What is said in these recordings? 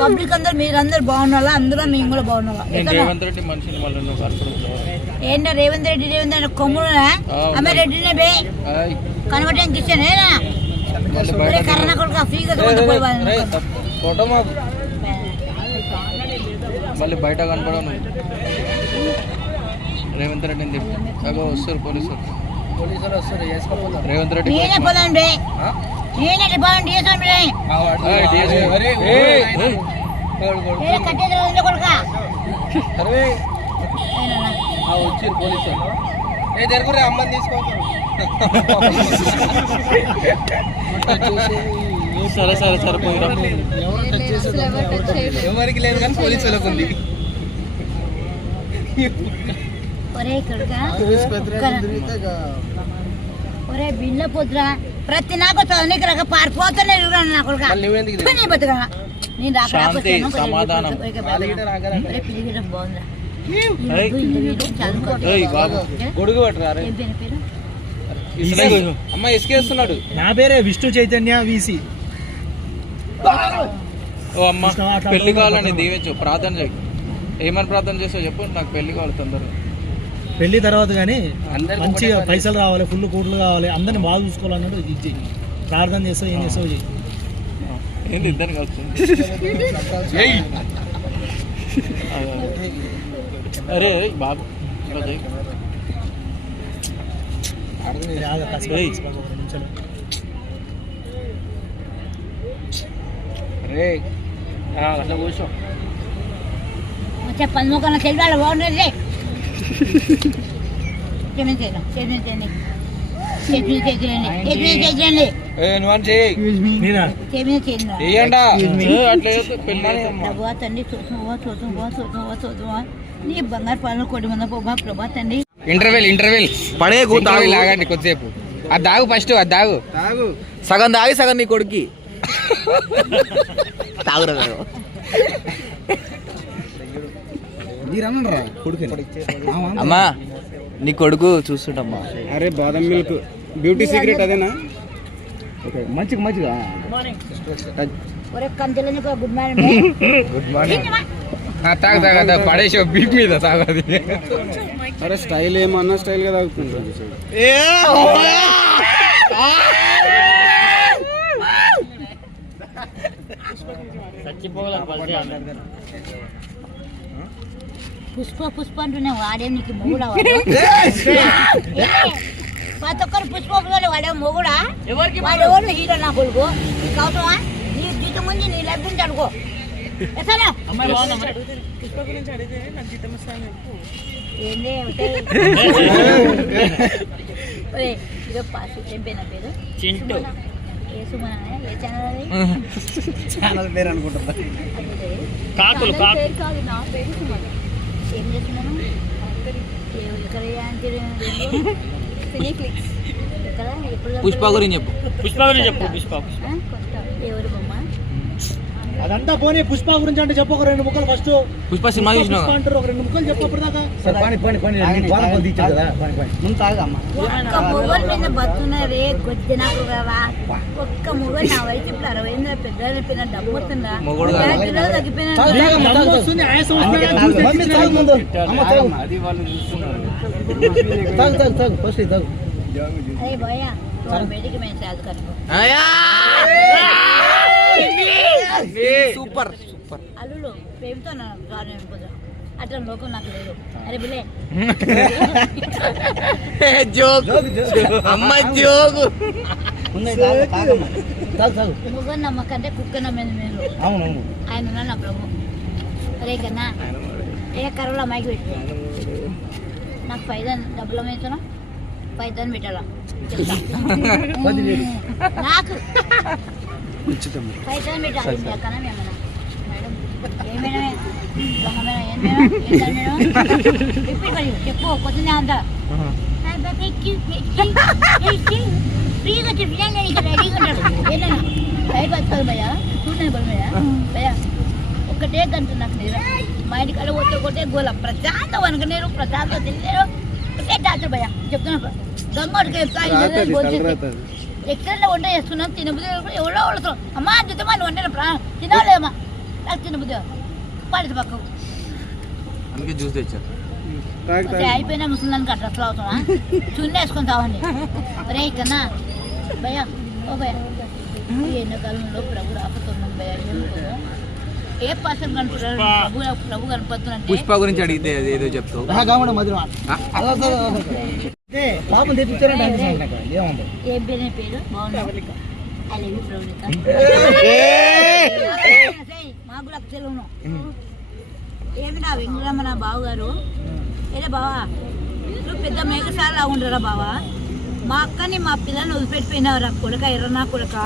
Public అందరు మీరందరు బాగున్నారా? అందులో మేము కూడా బాగున్నారా? రేవంత్ రెడ్డి మనిషిని ఏంటో రేవంత్ రెడ్డి కొమ్ముడునా అమ్మ రెడ్డినే బే కనబడడానికి ఇచ్చానేనా కరోనా కొడుకు ఫ్రీగా ఫోటో మాకు మళ్ళీ బయట కనపడను. రేవంత్ రెడ్డిని చెప్పి సగం వస్తారు పోలీసులు వస్తారు రేవంత్ రెడ్డి నేనే పోదండి నేనే బాగుంది వచ్చారు పోలీసులు జరుగురే అమ్మని తీసుకోవాలి. సరే సరే సరే పోయిరా ఎవరికి లేదు కానీ పోలీసులకు ఉంది. ఒరే బిల్ల పొద్దురా ప్రతి నాకు చదవనికి రాక పారిపోతానే నా కొడుకు బతుగా నేను సమాధానం బాగుందా గొడుగు పట్టరా అమ్మ ఇసుకేస్తున్నాడు. నా పేరే విష్ణు చైతన్య వీసీ. ఓ అమ్మ పెళ్లి కావాలని దీవించు ప్రార్థన చేయి. ఏమని ప్రార్థన చేస్తావు చెప్పు. నాకు పెళ్లి కావాలి తొందరగా. పెళ్లి తర్వాత కానీ మంచిగా పైసలు రావాలి, ఫుల్ కూటలు కావాలి, అందరిని బాగా చూసుకోవాలన్నట్టు ఇది చెయ్యి. ప్రార్థన చేస్తావు ఏం చేస్తావు చెయ్యి. ఏంటి ఇద్దరు కలుస్తుంది. అరే బాబు అట్లా కూర్చో చెప్పండి మొక్కన చెల్లి బాగుండేది నీ బంగారు పాలన కొద్ది మంది ప్రభా తండ్రి. ఇంటర్వెల్ పడే లాగండి కొద్దిసేపు. అది దాగు ఫస్ట్ అది దాగు సగం దాగి సగం నీ కొడుక్కి తాగురా. అమ్మా నీ కొడుకు చూస్తుంటమ్మా. అరే బాదం మిల్క్ బ్యూటీ సీక్రెట్ అదేనా? మంచిగా గుడ్ మార్నింగ్. తాగు పడేసే బీప్ మీద తాగది. అరే స్టైల్ ఏమన్నా స్టైల్ గా తాగుతుంటా. పుష్ప అంటున్నావు వాడే నీకు మొగుడా? ప్రతి ఒక్కరు పుష్ప వాడే మొగుడా? వాడు ఎవరు హీరో నా కొడుకు? నీకు అవసరమా? నీ జీతం ముందు నీ లైఫ్ గురించి అడుకో. ఛానల్ పేరు అనుకుంటున్నా. ఏం చేస్తున్నాను పుష్ప గురించి చెప్పు. ఎవరు బొమ్మ అదంతా పోనీ పుష్ప గురించి అంటే చెప్పు. ఒక 2 ముక్కలు ఫస్ట్. పుష్ప సినిమా చూసినావు అంటారు. ఒక 2 ముక్కలు చెప్పు. అప్పటిదాకా ఒక్క మొగలు మీద బతున్నదే కొద్ది నాకు కదా. ఒక్క మొగలు నా వయసు ఇప్పుడు 60 పెద్ద డబ్బు వస్తుందా? పిల్లలు తగ్గిపోయినా అదే భయ్యా బయటికి మేము చదువుకనుకో. సూపర్ అల్లుడు ప్రేమతో అట్లా లోకం నాకు లేదు. అరే బిలే ముగ్గురు నమ్మకంటే కుక్క నమ్మేది మీరు. ఆయన నా ప్రభు. అరే కన్నా ఏ కర్రలో అమ్మాయికి పెట్టు. నాకు 5 డబ్బులు అమ్మేస్తున్నా 5 పెట్టాలా నాకు 5 పెట్టాలి. కన్నా మేమన్నా ఏమైనా చెప్పు పొద్దున్నే అంతా ఫ్రీగా చెప్పి రెడీగా ఉంటాడు. ఏదైనా బయట వస్తుంది భయ్యా. చూడండి భయ్యా భయ్యా ఒక్కటే గంట నాకు నేను మా ఇంటికాడ ఒకటే గోల ప్రశాంతం అనుకునేరు ప్రశాంతం తినలేరు. ఒకటే డాక్టర్ భయ్యా చెప్తున్నా. గంగోడికి ఎక్కడ వంట చేస్తున్నాం తినబుద్ధి ఎవరో వండుతాం. అమ్మా అంటుతామా నువ్వు వండిన తినాలేమ్మా నాకు తిన్న బుద్ధి పడితే పక్కకు అందుకే జ్యూస్ తెచ్చారు. అయిపోయినా ముసలిదానికి అట్లా అట్లా అవుతున్నా చున్నీ వేసుకొని తావండి రే కన్నా భయ ఓ భయ ఈ ఎండాకాలంలో ప్రభు రాకపోతున్నాం భయ ఏ పర్సన్ కనుకుంటారు ప్రభు కనపడుతుందంటే పుష్ప గురించి అడిగితే ఏదో చెప్తావు. పాపం తెప్పించారంటే ఏం పేరు పేరు బాగుంది మాకు కూడా అక్షలు ఏమి నా వెంకటరమణ బావు గారు ఏరే బావా నువ్వు పెద్ద మేఘసాలా ఉండరా బావా మా అక్కని మా పిల్లల్ని వదిలిపెట్టిపోయినావురా కొడుక ఎర్రనా కొడుక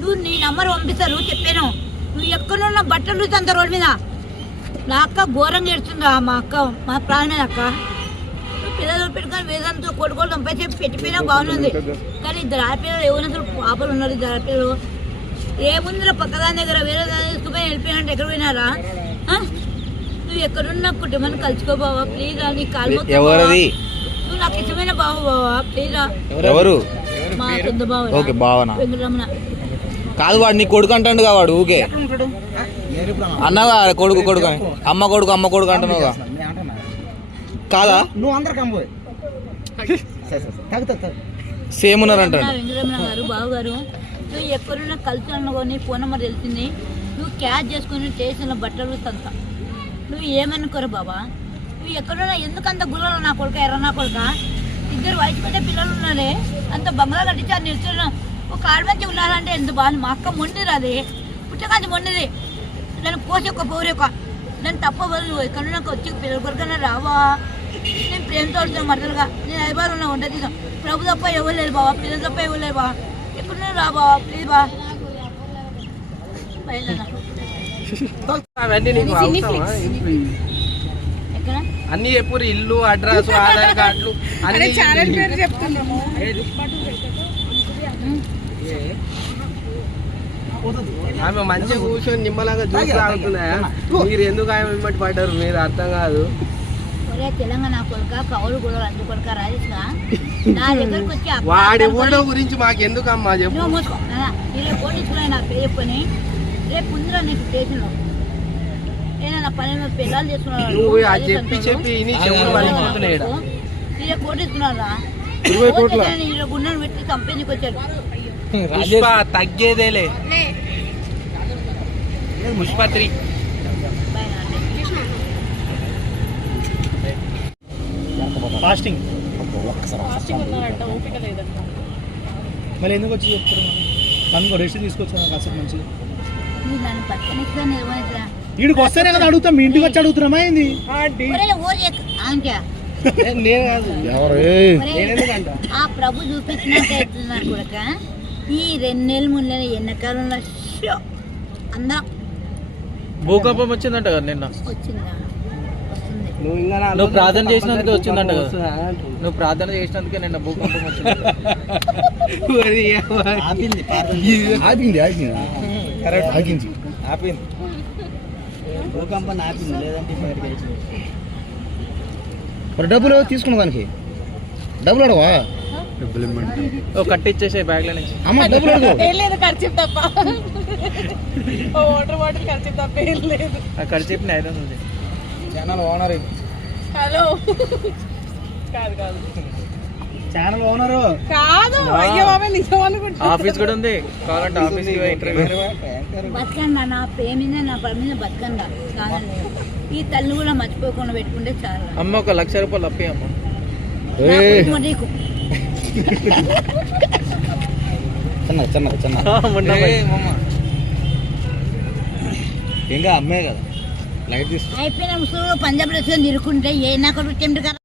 నువ్వు నీ నంబర్ పంపిస్తారు చెప్పాను నువ్వు ఎక్కడున్న బట్టలు అంత రోడ్డు మీద నా అక్క ఘోరంగా ఏడుతుందా మా అక్క మా ప్రాణమే అక్క నువ్వు పిల్లలు పెట్టుకొని వేదంతో కొడుకోలు పంపేసి పెట్టిపోయినా బాగుంది కానీ ఇద్దరు ఆడపిల్లలు ఎవరైనా పాపలు ఉన్నారు ఇద్దరు ఆడపిల్లలు ఏముందిరా పక్కదాని దగ్గర వేరే దాని తీసుకుపోయి వెళ్ళిపోయినట్టు ఎక్కడ పోయినారా నువ్వు ఎక్కడున్నా కుటుంబాన్ని కలుసుకో బావా ప్లీజ్ రా నీ కాలు నువ్వు నాకు ఇష్టమైన బావ బావా ప్లీజ్ రా. ఎవరు? మా సొంత బావ వెంకటరమణ. కాదు వాడు నీ కొడుకు అంటాడు వాడు ఊకే అన్నగా కొడుకు కొడుకు అని అమ్మ కొడుకు అంటున్నావు కాదా? నువ్వు అందరికి అమ్మ సేమ్ ఉన్నారంట. వెంకటరమణ గారు బావగారు నువ్వు ఎక్కడున్నా కలిసి అనుకొని ఫోన్ నెంబర్ తెలిసింది నువ్వు క్యాచ్ చేసుకుని స్టేషన్లో బట్టలు తంత నువ్వు ఏమనుకోరు బాబా నువ్వు ఎక్కడున్నా ఎందుకంత గుళ్ళలో నా కొడుక ఎర్ర నా కొడుక ఇద్దరు వయసు పెట్టే పిల్లలు ఉన్నారే అంత బంగ్లా కట్టించారు నిల్చున్న ఒక ఆడమంచి ఉన్నారంటే ఎంత బాగుంది మా అక్క మొండిది అది పుట్టకాంచి మొండిది నన్ను కోసి ఒక పౌరేక నన్ను తప్పబోదు నువ్వు ఎక్కడున్నా వచ్చి పిల్లల కొడుకన్నా రావా నేను ప్రేమతో మరదలుగా నేను ఐబారు ఉన్నా వంట తీసాం ప్రభు తప్ప ఎవరు లేదు బాబా పిల్లలు తప్ప ఎవరు లేదు బాబా ఎక్కడున్నా రా బాబా ప్లీజ్ బా అన్ని ఎప్పుడు ఇల్లు అడ్రస్ ఆధార్ కార్డులు ఆమె మంచిగా కూర్చొని నిమ్మలంగా జ్యూస్ తాగుతున్నాయా మీరు ఎందుకు ఆమె వెంబడి పడ్డారు మీరు అర్థం కాదు. తెలంగాణ కొడుక కౌలు కూడా అందు కొడుక రాజేష్గా నా దగ్గరకు వచ్చి వాడి ఊళ్ళో గురించి మాకు ఎందుకు అమ్మా చెప్పు. రేపు కోటించుకున్నాయి నాకు చెప్పుకొని రేపు ఉందిరా నీకు స్టేషన్లో ఏదైనా పని పిల్లలు చేసుకున్నారు కోటిస్తున్నారా గుండెను పెట్టి కంపెనీకి వచ్చారు. పుష్ప తగ్గేదేలే పుష్ప 3 ఫాస్టింగ్ మళ్ళీ ఎందుకు వచ్చి చెప్తారు నన్ను రెస్ట్ తీసుకొచ్చాను కాసేపు మంచిగా వీడికి వస్తేనే కదా అడుగుతాం మీ ఇంటికి వచ్చి అడుగుతున్నామా ఏంది ఆ ప్రభు చూపించినట్టు కొడుక ఈ 2 నెలలు 3 నెలలు ఎండాకాలంలో అందరం భూకంపం వచ్చిందంట కదా నిన్న. వచ్చిందా నువ్వు ప్రార్థన చేసినందుకే వచ్చిందంట కదా. నువ్వు ప్రార్థన చేసినందుకే నిన్న భూకంపం వచ్చింది. భూకంపం ఆపింది లేదంటే మరి డబ్బులు తీసుకున్న దానికి డబ్బులు అడవా కట్టిచ్చేసే బ్యాగ్లో నుంచి అమ్మ డబ్బులు అడుగు ఖర్చు తప్ప వాటర్ బాటిల్ ఖర్చు తప్ప ఏం లేదు. ఖర్చు చెప్పిన 500 ఛానల్ ఓనర్ హలో కాదు కాదు ఛానల్ ఓనరు కాదు అయ్యో బాబా నిజం అనుకుంటా. ఆఫీస్ కూడా ఉంది కావాలంటే ఆఫీస్ బతకండి నా ప్రేమిందే నా పని మీద బతకండి ఈ తల్లి కూడా మర్చిపోకుండా పెట్టుకుంటే చాలా. అమ్మ 1,00,000 రూపాయలు అప్పే అమ్మ. నీకు ఇంకా అమ్మే కదా లైట్ తీసుకో అయిపోయిన ముసలు పంజాబ్ రెస్టారెంట్ తిరుక్కుంటే ఏ నాకు టెంప్ట్ కదా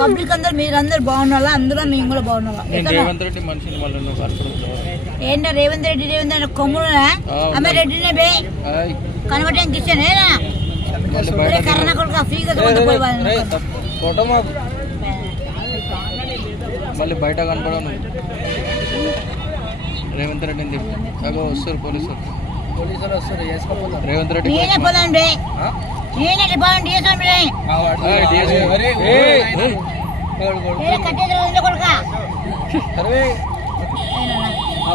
పబ్లిక్ అందరు మీరందరు బాగున్నారా అందరూ మేము కూడా బాగున్నారా. రేవంత్ రెడ్డి మనిషిని మళ్ళీ ఏంటో రేవంత్ రెడ్డి కొమ్ముడునా అమ్మ రెడ్డినే బే కనబడటానికి ఇచ్చానేనా కరోనా కొడుకు ఫ్రీగా ఫోటో మాకు మళ్ళీ బయట కనపడను. రేవంత్ రెడ్డిని వస్తారు పోలీసులు వస్తారు చేసుకోపోతారు. రేవంత్ రెడ్డి నేనే పోదాండి నేనే బాగుండి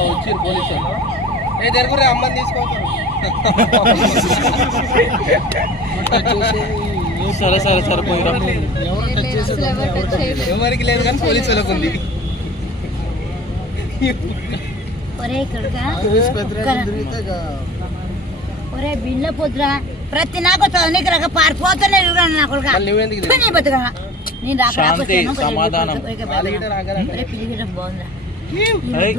వచ్చారు పోలీసులు జరుగురే అమ్మని తీసుకోవచ్చు. సరే సరే సరే పోయిరా. ఎవరికి లేదు కానీ పోలీసు వాళ్ళకు ఉంది. ఒరే కొడుకా ఒరే బిల్ల పొద్దురా ప్రతి నాకు చదవనికి రాక పారిపోతానే నా కొడుక మళ్ళీ నువ్వెందుకు ఇది? నీ బతుగా నేను రాక శాంతి, సమాధానం. పిలిగిన బాగుందా ఏయ్.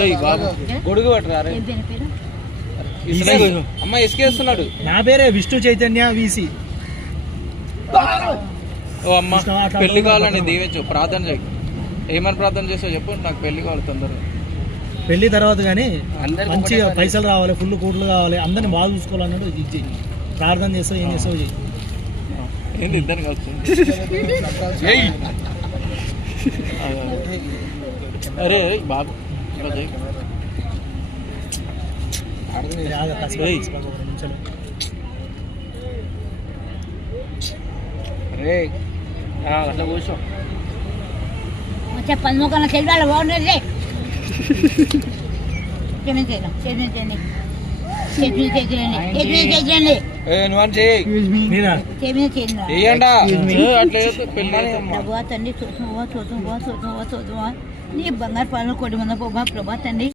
ఏయ్ బాబు గొడుగు పట్టరా రే. ఏం పేరు పేరు అమ్మ ఇసుకేస్తున్నాడు. నా పేరే విష్ణు చైతన్య వీసీ. ఓ అమ్మ పెళ్లి కావాలని దీవించు, ప్రార్థన చేయి. ఏమని ప్రార్థన చేస్తావు చెప్పు, నాకు పెళ్లి కావాలి తొందరగా. పెళ్లి తర్వాత కానీ అందరికి మంచిగా ఒకటే పైసలు రావాలి, ఫుల్ కోట్లు కావాలి, అందరిని బాగా చూసుకోవాలన్నట్టు ఇది చెయ్యి. ప్రార్థన చేస్తావు, ఏం చేస్తావు చెయ్యి. ఏంది ఇద్దరు కలిసి ఏయ్. అరే బాబు ఇలా చేయి. జాగ్రత్త, ఏయ్. నిమిషాలు. రే అట్లా కూర్చో. వచ్చే పన్ముఖంలో తెలియాలి బాగుండేది క్షమించండి నువ్వు చేయి. నేనా? చెయ్యండా అట్లా చేస్తే పెళ్లి ప్రభా తండ్రి చూద్దామా నీ బంగారు పాలన కొడి మంద ప్రభా తండ్రి